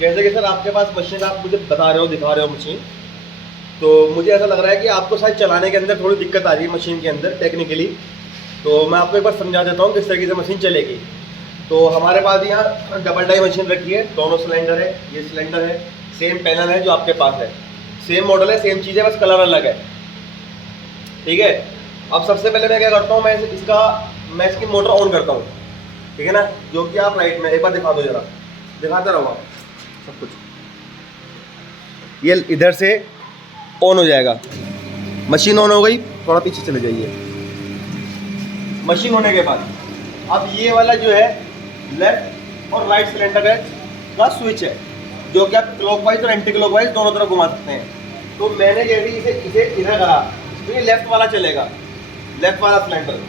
जैसे कि सर आपके पास मशीन आप मुझे बता रहे हो, दिखा रहे हो मशीन, तो मुझे ऐसा लग रहा है कि आपको शायद चलाने के अंदर थोड़ी दिक्कत आ रही है मशीन के अंदर टेक्निकली। तो मैं आपको एक बार समझा देता हूँ किस तरीके से मशीन चलेगी। तो हमारे पास यहाँ डबल डाई मशीन रखी है, दोनों सिलेंडर है, ये सिलेंडर है, सेम पैनल है जो आपके पास है, सेम मॉडल है, सेम चीज़ है, बस कलर अलग है। ठीक है। अब सबसे पहले मैं क्या करता हूँ, मैं इसकी मोटर ऑन करता हूँ, ठीक है ना, जो कि आप राइट में एक बार दिखा दो, जरा दिखाते रहो आप सब कुछ। ये इधर से ऑन हो जाएगा, मशीन ऑन हो गई। थोड़ा पीछे चले जाइए। मशीन होने के बाद अब ये वाला जो है लेफ्ट और राइट सिलेंडर का स्विच है, जो कि आप क्लॉकवाइज और एंटी क्लॉकवाइज दोनों तरफ घुमा सकते हैं। तो मैंने जैसे इसे इधर करा तो ये लेफ्ट वाला चलेगा, लेफ्ट वाला सिलेंडर।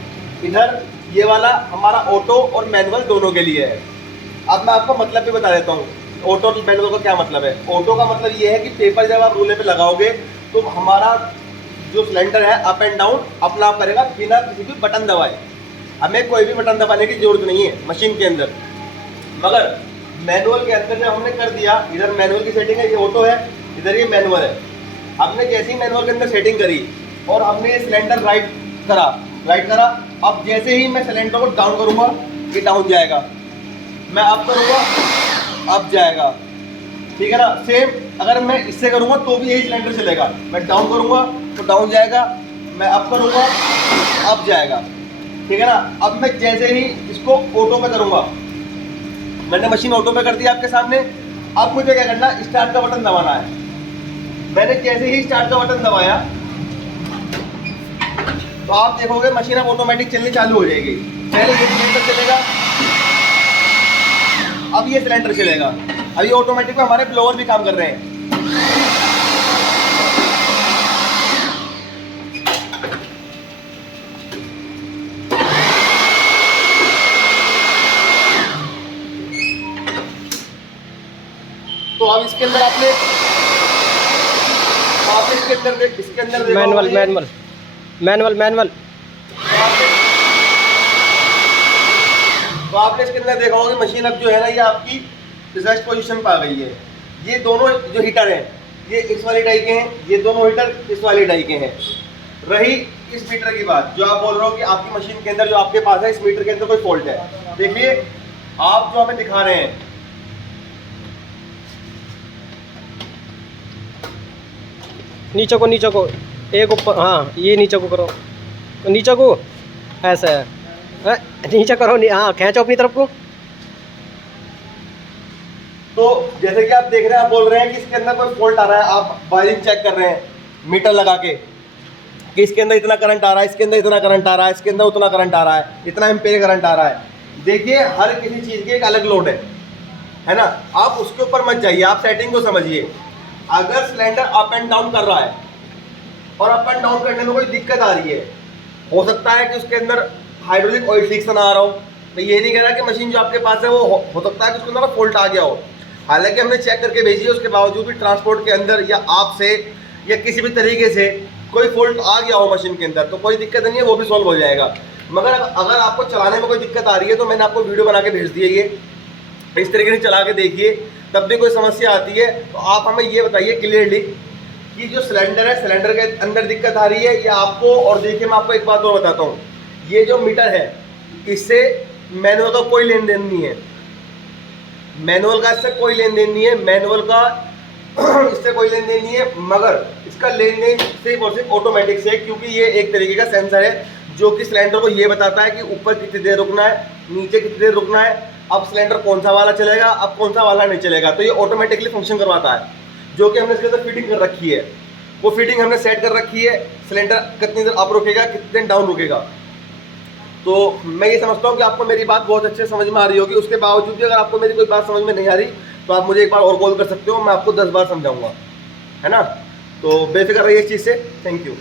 इधर ये वाला हमारा ऑटो और मैनुअल दोनों के लिए है। अब मैं आपको मतलब भी बता देता हूँ ऑटो और मैनुअल का क्या मतलब है। ऑटो का मतलब ये है कि पेपर जब आप रूले पे लगाओगे तो हमारा जो सिलेंडर है अप एंड डाउन अपना आप करेगा बिना किसी भी बटन दबाए। हमें कोई भी बटन दबाने की जरूरत नहीं है मशीन के अंदर। मगर मैनुअल के अंदर जब हमने कर दिया, इधर मैनुअल की सेटिंग है, ये ऑटो है, इधर ये मैनुअल है। हमने जैसे ही मैनुअल के अंदर सेटिंग करी और हमने ये सिलेंडर राइट करा, अब जैसे ही मैं सिलेंडर को डाउन करूँगा ये डाउन जाएगा, मैं अप करूँगा अप जाएगा, ठीक है ना। सेम अगर मैं इससे करूँगा तो भी यही सिलेंडर चलेगा। मैं डाउन करूँगा तो डाउन जाएगा, मैं अप करूँगा अप जाएगा, ठीक है ना। अब मैं जैसे ही इसको ऑटो पे करूँगा, मैंने मशीन ऑटो पे कर दी आपके सामने। अब मुझे क्या करना, स्टार्ट का बटन दबाना है। मैंने जैसे ही स्टार्ट का बटन दबाया तो आप देखोगे मशीन अब ऑटोमेटिक चलनी चालू हो जाएगी। पहले ये सिलेंडर चलेगा, अब ये सिलेंडर चलेगा। अब ये ऑटोमेटिक में हमारे ब्लोअर भी काम कर रहे हैं। तो अब इसके अंदर इसके अंदर मैनुअल तो आपने इसके अंदर देखा होगा मशीन अब जो है ना ये आपकी रिजर्व पोजीशन पर आ गई है। ये दोनों जो हीटर हैं ये इस वाली डाई के हैं, ये दोनों हीटर इस वाली डाई के हैं। रही इस मीटर की बात, जो आप बोल रहे हो कि आपकी मशीन के अंदर जो आपके पास है इस मीटर के अंदर कोई फॉल्ट है। देखिए आप जो हमें दिखा रहे हैं, नीचे को एक ऊपर, हाँ ये नीचे को करो, नीचे को ऐसा है, नीचे करो, हाँ खींचो अपनी तरफ को। तो जैसे कि आप देख रहे हैं, आप बोल रहे हैं कि इसके अंदर कोई फॉल्ट आ रहा है, आप वायरिंग चेक कर रहे हैं मीटर लगा के कि इसके अंदर इतना करंट आ रहा है, इसके अंदर इतना करंट आ रहा है, इसके अंदर उतना करंट आ रहा है, इतना एम्पेयर करंट आ रहा है। देखिए हर किसी चीज़ की एक अलग लोड है ना। आप उसके ऊपर मत जाइए, आप सेटिंग को समझिए। अगर सिलेंडर अप एंड डाउन कर रहा है और अप एंड डाउन करने में कोई दिक्कत आ रही है, हो सकता है कि उसके अंदर हाइड्रोलिक ऑयल लीक से ना आ रहा हो। मैं ये नहीं कह रहा कि मशीन जो आपके पास है वो हो सकता है कि उसके अंदर फॉल्ट आ गया हो। हालांकि हमने चेक करके भेजी है, उसके बावजूद भी ट्रांसपोर्ट के अंदर या आपसे या किसी भी तरीके से कोई फॉल्ट आ गया हो मशीन के अंदर, तो कोई दिक्कत नहीं है, वो भी सॉल्व हो जाएगा। मगर अगर आपको चलाने में कोई दिक्कत आ रही है तो मैंने आपको वीडियो बना के भेज दी है, ये इस तरीके से चला के देखिए। तब भी कोई समस्या आती है तो आप हमें ये बताइए क्लियरली कि जो सिलेंडर है, सिलेंडर के अंदर दिक्कत आ रही है या आपको। और देखिए मैं आपको एक बात और बताता हूँ, ये जो मीटर है इससे मैनुअल का कोई लेन देन नहीं है, मैनुअल का इससे कोई लेन देन नहीं है, मैनुअल का इससे कोई लेन देन नहीं है। मगर इसका लेन देन सिर्फ और सिर्फ ऑटोमेटिक से, क्योंकि ये एक तरीके का सेंसर है जो कि सिलेंडर को ये बताता है कि ऊपर कितनी देर रुकना है, नीचे कितनी देर रुकना है, अब सिलेंडर कौन सा वाला चलेगा, अब कौन सा वाला नहीं चलेगा। तो ये ऑटोमेटिकली फंक्शन करवाता है, जो कि हमने इसके अंदर फिटिंग कर रखी है। वो फिटिंग हमने सेट कर रखी है, सिलेंडर कितनी देर अप रुकेगा, कितनी देर डाउन रुकेगा। तो मैं ये समझता हूँ कि आपको मेरी बात बहुत अच्छे समझ में आ रही होगी। उसके बावजूद भी अगर आपको मेरी कोई बात समझ में नहीं आ रही तो आप मुझे एक बार और कॉल कर सकते हो, मैं आपको 10 बार समझाऊंगा, है ना। तो बेफिक्र रहिए इस चीज़ से। Thank you.